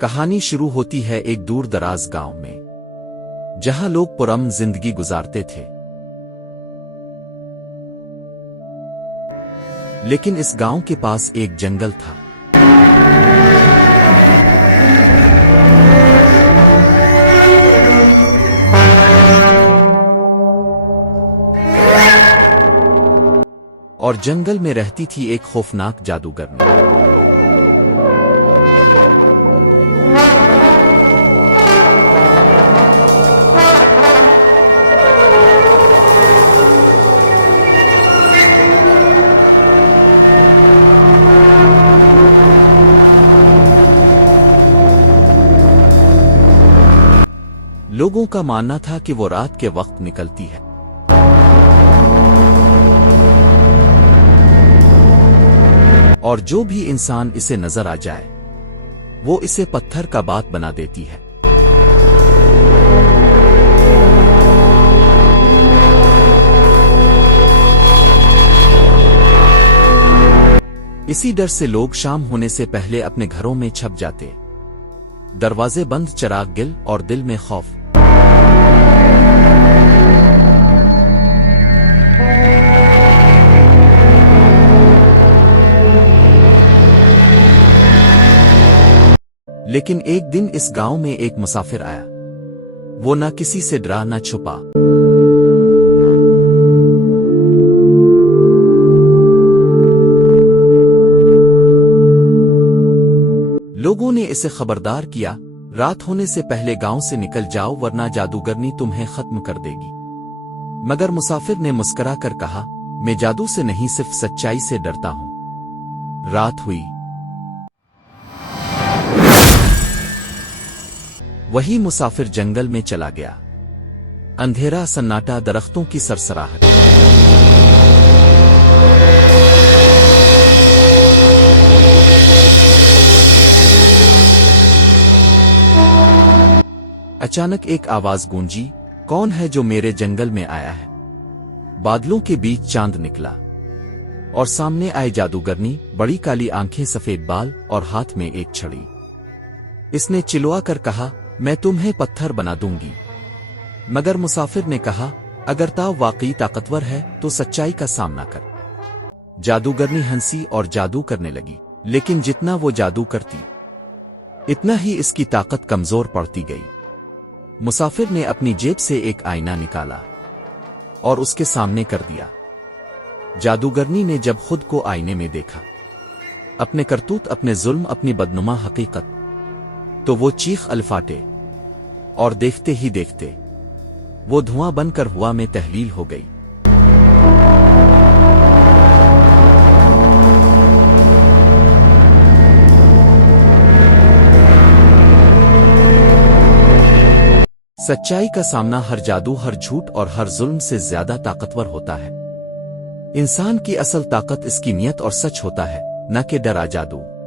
कहानी शुरू होती है एक दूर दराज गांव में, जहां लोग पुरअमन जिंदगी गुजारते थे। लेकिन इस गांव के पास एक जंगल था। और जंगल में रहती थी एक खौफनाक जादूगरनी। लोगों का मानना था कि वो रात के वक्त निकलती है और जो भी इंसान इसे नजर आ जाए वो इसे पत्थर का बात बना देती है। इसी डर से लोग शाम होने से पहले अपने घरों में छप जाते, दरवाजे बंद, चिराग गिल और दिल में खौफ। लेकिन एक दिन इस गांव में एक मुसाफिर आया। वो न किसी से डरा न छुपा। लोगों ने इसे खबरदार किया, रात होने से पहले गांव से निकल जाओ वरना जादूगरनी तुम्हें खत्म कर देगी। मगर मुसाफिर ने मुस्कुरा कर कहा, मैं जादू से नहीं सिर्फ सच्चाई से डरता हूं। रात हुई। वही मुसाफिर जंगल में चला गया। अंधेरा, सन्नाटा, दरख्तों की सरसराहट। अचानक एक आवाज गूंजी, कौन है जो मेरे जंगल में आया है? बादलों के बीच चांद निकला और सामने आए जादूगरनी, बड़ी काली आंखें, सफेद बाल और हाथ में एक छड़ी। इसने चिल्ला कर कहा, मैं तुम्हें पत्थर बना दूंगी। मगर मुसाफिर ने कहा, अगर ताव वाकई ताकतवर है तो सच्चाई का सामना कर। जादूगरनी हंसी और जादू करने लगी, लेकिन जितना वो जादू करती इतना ही इसकी ताकत कमजोर पड़ती गई। मुसाफिर ने अपनी जेब से एक आईना निकाला और उसके सामने कर दिया। जादूगरनी ने जब खुद को आईने में देखा, अपने करतूत, अपने जुल्म, अपनी बदनुमा हकीकत, तो वो चीख अल्फाटे और देखते ही देखते वो धुआं बनकर हवा में तहलील हो गई। सच्चाई का सामना हर जादू, हर झूठ और हर जुल्म से ज्यादा ताकतवर होता है। इंसान की असल ताकत इसकी नियत और सच होता है, न कि डरा जादू।